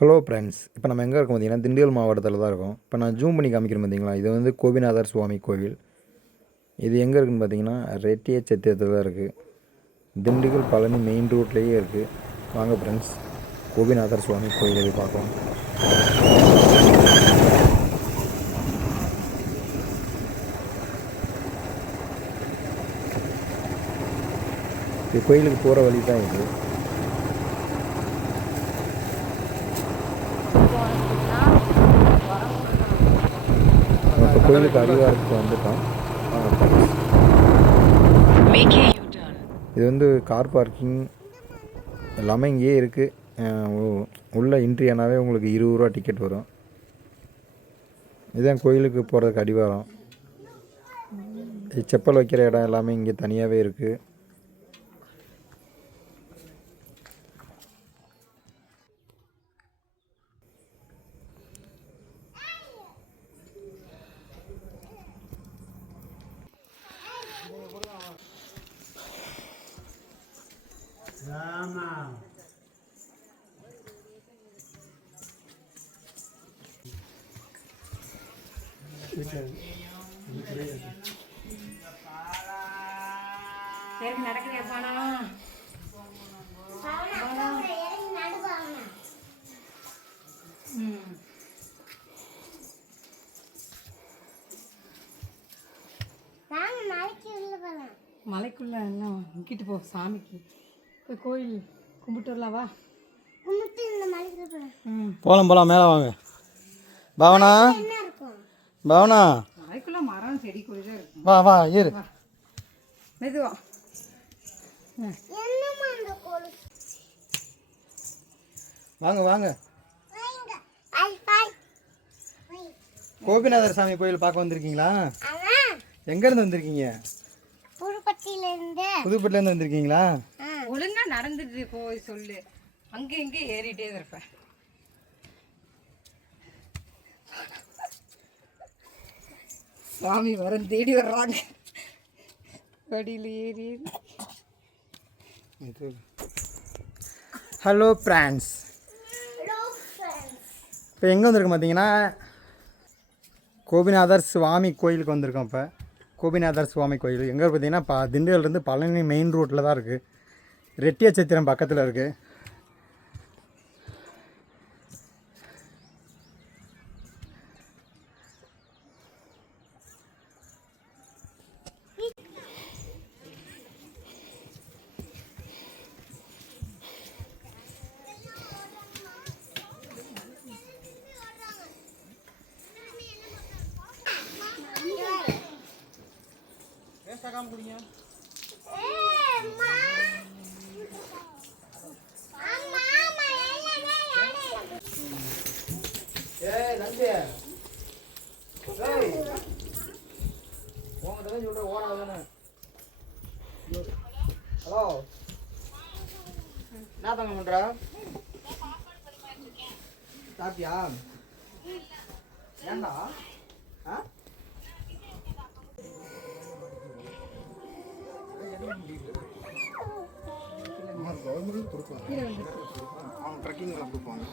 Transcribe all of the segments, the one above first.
Hello friends இப்போ நம்ம எங்கே இருக்கோம் பார்த்தீங்கன்னா திண்டுக்கல் மாவட்டத்தில் தான் இருக்கோம். இப்போ நான் ஜூம் பண்ணி காமிக்கிறேன் பார்த்தீங்களா இது வந்து கோபிநாதர் சுவாமி கோவில். இது எங்கே இருக்குதுன்னு பார்த்தீங்கன்னா ரெட்டிய சத்தியத்தில் தான் இருக்குது திண்டுக்கல் பழனி மெயின் ரோட்லேயே இருக்குது வாங்க ஃப்ரெண்ட்ஸ் கோபிநாதர் சுவாமி கோயில் போய் பார்க்கலாம். இது கோயிலுக்கு போகிற வழி தான் இது நம்ம இப்போ கோயிலுக்கு அடிவாரத்துக்கு வந்துட்டோம். இது வந்து கார் பார்க்கிங் எல்லாமே இங்கேயே இருக்குது உள்ள என்ட்ரி ஆனாவே உங்களுக்கு இருபது ரூபா டிக்கெட் வரும். இதுதான் கோயிலுக்கு போகிறதுக்கு அடிவாரம். செப்பல் வைக்கிற இடம் எல்லாமே இங்கே தனியாகவே இருக்குது சரி நடக்குதே பணம் ம். மலைக்குள்ள எல்லாம் இங்கிட்டு போ சாமிக்கு. போய் கோயில் கும்பிட்டு வரலாம் வா. போகலாம் போகலாம் மேலே வாங்க. பாவனா? பாவனா? மரம் செடி வா வா ஏறு. மெதுவா. வாங்க வாங்க. கோபிநாதர் சாமி கோயில் பார்க்க வந்திருக்கீங்களா? எங்கேருந்து வந்திருக்கீங்க? புதுப்பட்டியிலிருந்து. புதுப்பட்டிலேருந்து வந்திருக்கீங்களா? ஒழுங்கா நடந்துட்டு போய் சொல்லு. அங்கே இங்கே ஏறிட்டே தான் இருப்பேன். சாமி வரம் தேடி வர்றாங்க. வடியில் ஏறி ஹலோ ஃப்ரான்ஸ் இப்போ எங்கே வந்திருக்கோம் பார்த்தீங்கன்னா கோபிநாதர் சுவாமி கோயிலுக்கு வந்திருக்கோம் இப்போ. கோபிநாதர் சுவாமி கோயில். எங்கே பார்த்தீங்கன்னா ப திண்டுக்கல்லேருந்து பழனி மெயின் ரோட்டில் தான் இருக்குது ரெட்டிய சத்திரம் பக்கத்தில் இருக்குது ஏய் நந்தி ஏய். உங்கள்கிட்ட தான் சொல்கிறேன் ஓடாதானே ஹலோ. என்ன தங்க பண்ணுற சாப்பிட்டியா? ஏண்டா? ஆ? அவங்க ட்ரக்கிங்கில் கொடுப்பாங்க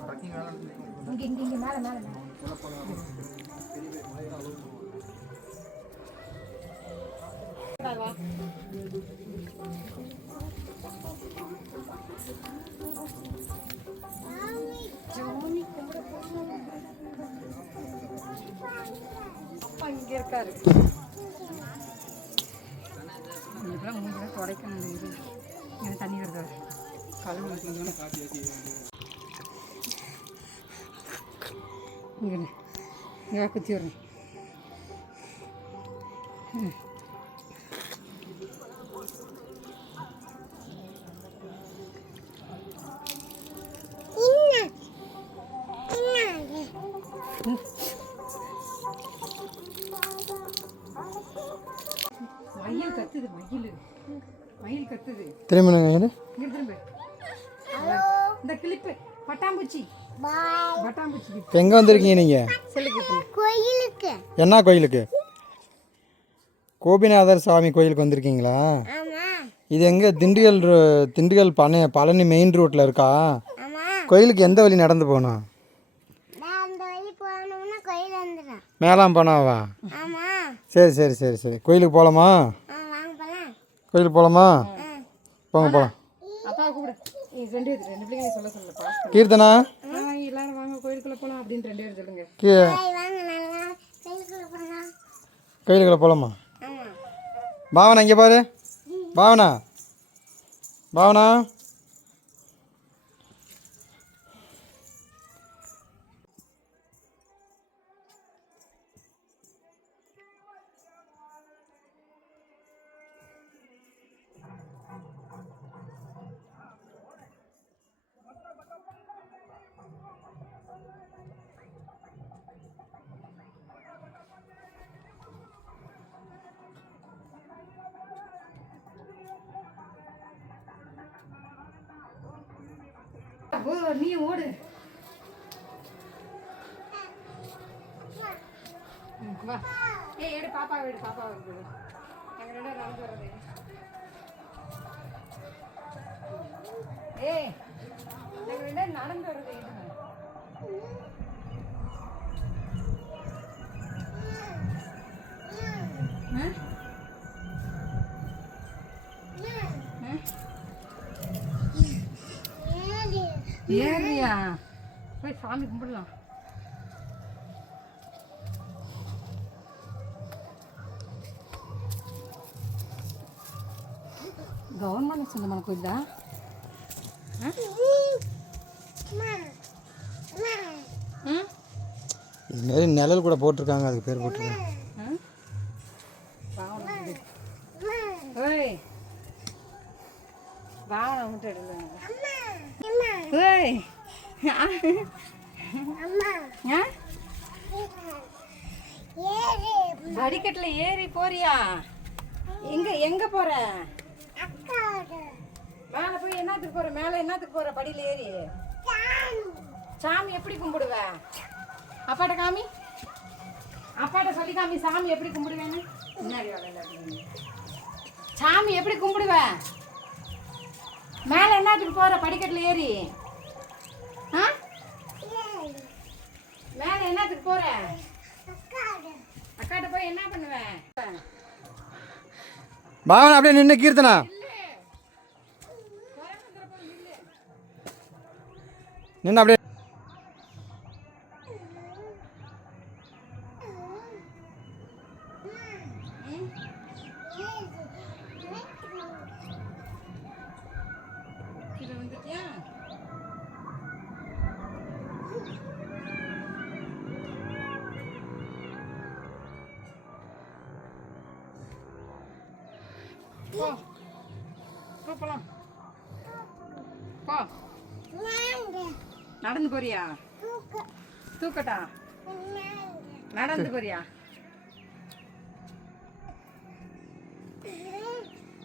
ட்ரக்கிங் வேலை இங்கே இங்கே இங்கே மேலே மேலே அப்பா இங்கே இருக்காரு. கழுவு ஊற்றிங்கன்னா இங்கே இங்கே குத்தி வரணும் மயில் கத்துது மயில். மயில் கத்துது. திரும்ப இப்போ எங்கே வந்திருக்கீங்க நீங்கள் கோயிலுக்கு. என்ன கோயிலுக்கு? கோபிநாதர் சாமி கோயிலுக்கு வந்திருக்கீங்களா? ஆமா. இது எங்கே? திண்டுக்கல் ரோ- திண்டுக்கல் பழனி பழனி மெயின் ரோட்டில் இருக்கா? ஆமா. கோயிலுக்கு எந்த வழி நடந்து போகணும்? நான் அந்த வழி போனோம்னா கோயில் வந்துடும். மேலாம் போனாவா? சரி சரி சரி சரி. கோயிலுக்கு போகலாமா? கோயிலுக்கு போகலாமா? போங்க போகலாம். கீர்த்தனா? வாங்க கோயிலுக்குள்ள அப்படின்னு ரெண்டு சொல்லுங்க. போகலாம் பாவனா இங்கே பாரு. பாவனா. பாவனா. நீ ஓடு. வா. ஏய் எடு பாப்பா வீடு பாப்பா வருது நாங்கள் ரெண்டு பேரும் நடந்து வர்றது. ஏய் நாங்கள் ரெண்டு பேரும் நடந்து வர்றது. ஏறியா போய் சாமி கும்பிடலாம் கவர்மெண்ட் சொந்தமான கோயில்? ம். இது மாரி நிழல் கூட போட்டிருக்காங்க அதுக்கு பேர் போட்டிருக்காங்க ம் வாங்கணும் இது. ஓய் வாங்கணும் மட்டும் எடுங்க ஓய் அம்மா ஆ ஏழு படிக்கட்டில் ஏறி போறியா? எங்க எங்க போற? மேலே போய் என்னத்துக்கு போற? மேலே என்னத்துக்கு போற? படியில ஏறி. சாமி. எப்படி கும்பிடுவ? அப்பாட்ட காமி? அப்பாட்ட சொல்லி காமி சாமி எப்படி கும்பிடுவேன்னு? முன்னாடி. சாமி எப்படி கும்பிடுவ? மேலே என்னத்துக்கு போற? படிக்கட்டில் ஏறி. மேலே என்னத்துக்கு போற? அக்காட்ட போய் என்ன பண்ணுவேன்? பாவனா அப்படியே நின்று கீர்த்தனா. நின்று அப்படியே போ. நடந்து போறியா? தூக்கட்டா? நடந்து போறியா?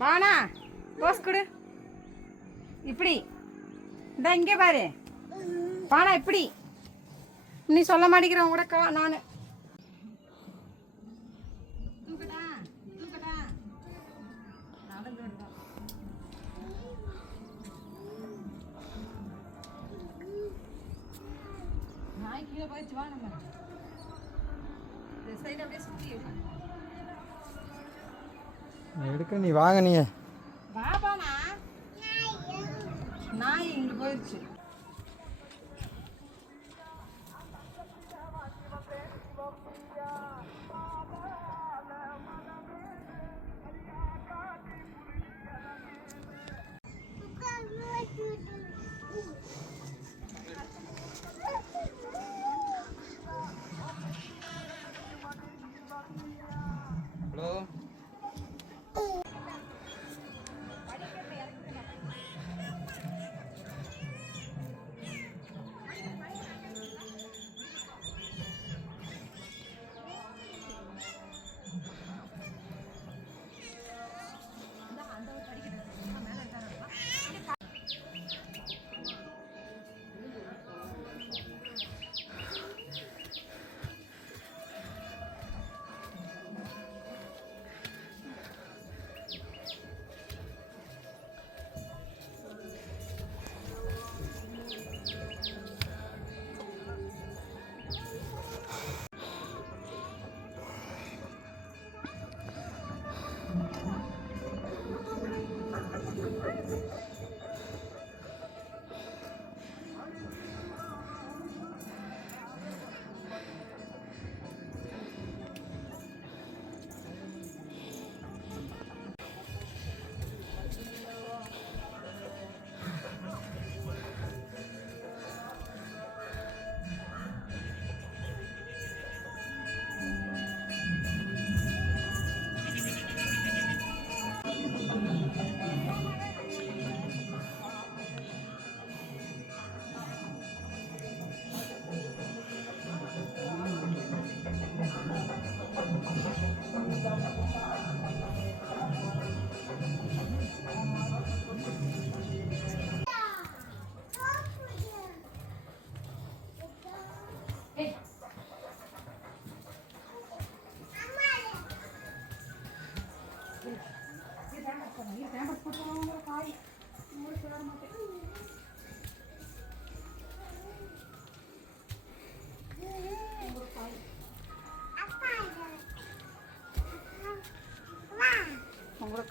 வானா போஸ் கொடு. இப்படி. இந்த இங்கே பாரு. பானா இப்படி. நீ சொல்ல மாட்டேங்கிறவன் கூட நான். நாய் கீழே போயிடுச்சு வா நம்ம. சைடு அப்படியே சுற்றி எடுக்க நீ வாங்க நீ. பாபானா நாய் இங்கே போயிடுச்சு.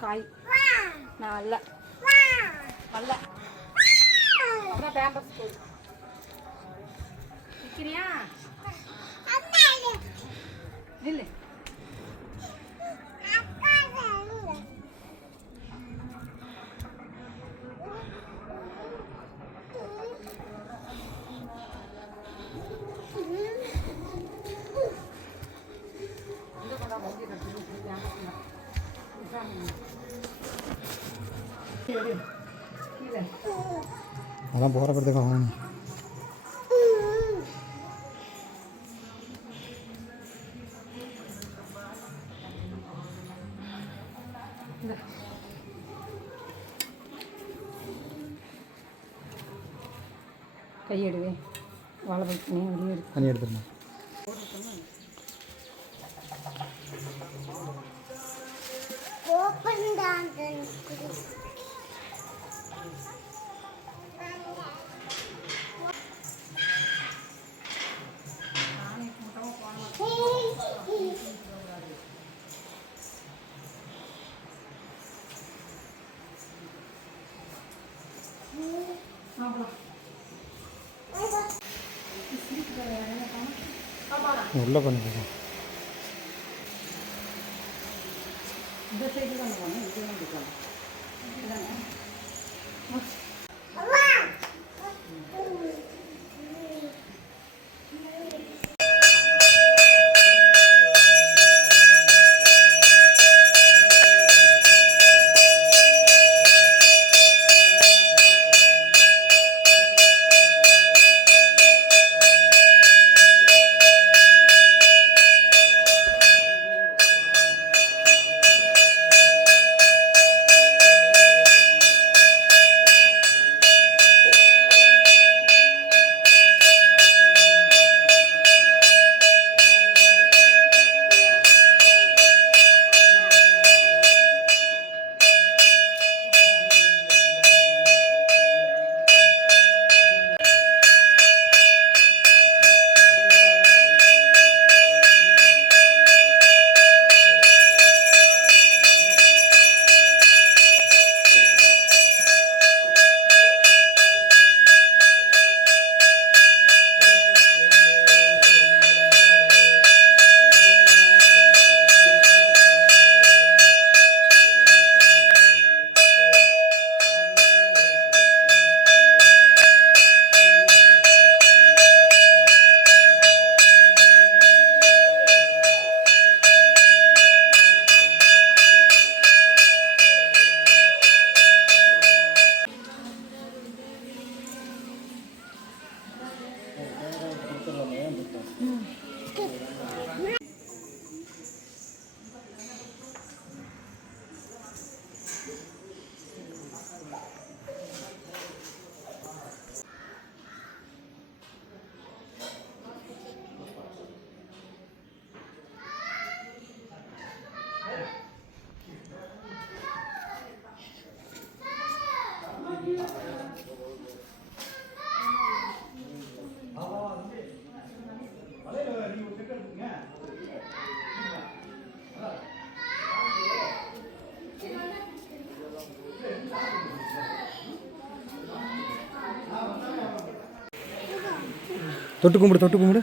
வாய் நான் அல்ல அல்ல போடு. நிற்கிறியா நில்லு. வாங்க கையெடுவே. வாழைப்பழத்து நீ வெளியே எடு தண்ணி எடுத்துருந்தேன் ஓப்பன் தான் உள்ளே பண்ணுங்க தொட்டு கும்பிடு தொட்டு கும்பிடு.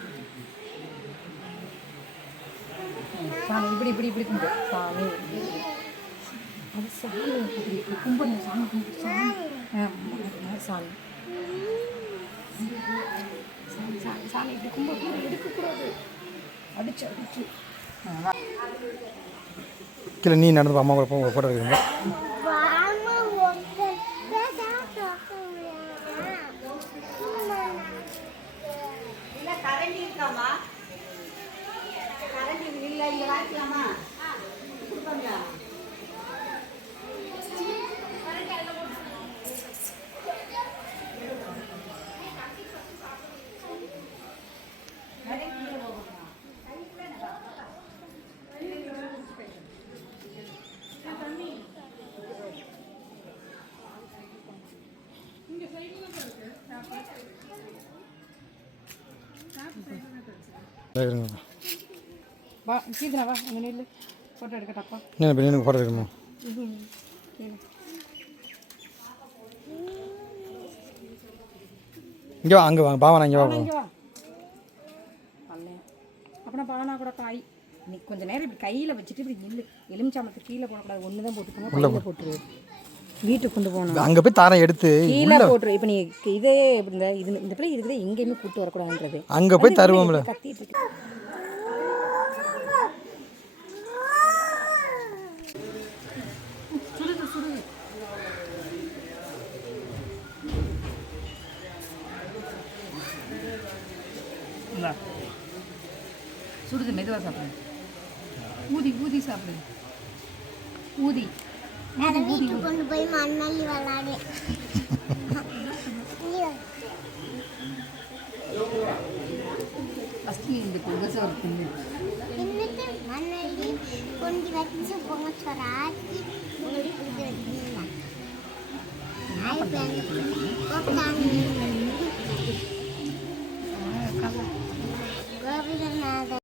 சாமி இப்படி இப்படி இப்படி கும்பிடு. சாமி. அது சாமி இப்படி இப்படி கும்பிடணும் சாமி கும்பிடு சாமி. சாமி. சாமி சாமி சாமி இப்படி கும்பிட்டு எடுக்கக்கூடாது. அடிச்சு. கீழே நீ நடந்து அம்மா கூட போ ஃபோட்டோ எடுக்கிறீங்க வாமா ஒருத்தர் தான் பார்க்கணும் இல்ல கரண்டி இருக்காமா கரண்டி இல்ல இங்க வாங்கிக்கலாமா கொடுப்பாங்க இருங்க. வா நில்லு. ஃபோட்டோ எடுக்கட்டாப்பா என்ன இப்போ எனக்கு ஃபோட்டோ எடுக்கணுமா? இங்கே வா அங்கே வாங்க பாவனா இங்கே வா இங்கே வா. பல்லையா அப்படின்னா பானா கூட காய். நீ கொஞ்ச நேரம் இப்படி கையில் வச்சுட்டு இப்படி நில்லு. எலுமிச்சாமத்து கீழே போடக்கூடாது. ஒன்று தான் போட்டுக்கணும் கையில் போட்டுரு. வீட்டுக்கு கொண்டு போகணும். அங்கே போய் தாரம் எடுத்து கீழே போட்டுரு. இப்போ நீ இதே இந்த இது இந்த பிள்ளை இருக்குது எங்கேயுமே கூட்டு வரக்கூடாதுன்றது. அங்கே போய் தருவோம்ல. கத்திட்டு இருக்கு. சுடுது சுடுது இந்தா. சுடுது மெதுவாக சாப்பிடு. ஊதி ஊதி சாப்பிடு. ஊதி. வீட்டுக்கு கொண்டு போய் மண்ணள்ளி விளாடு ஃபஸ்ட்டு இந்த புதுசாக தின்னு എന്നിട്ട് മണ്ണല്ലി കൊണ്ടി വെച്ച് പൊങ്ങ ചൊറാക്കി ഇത് വെച്ചില്ല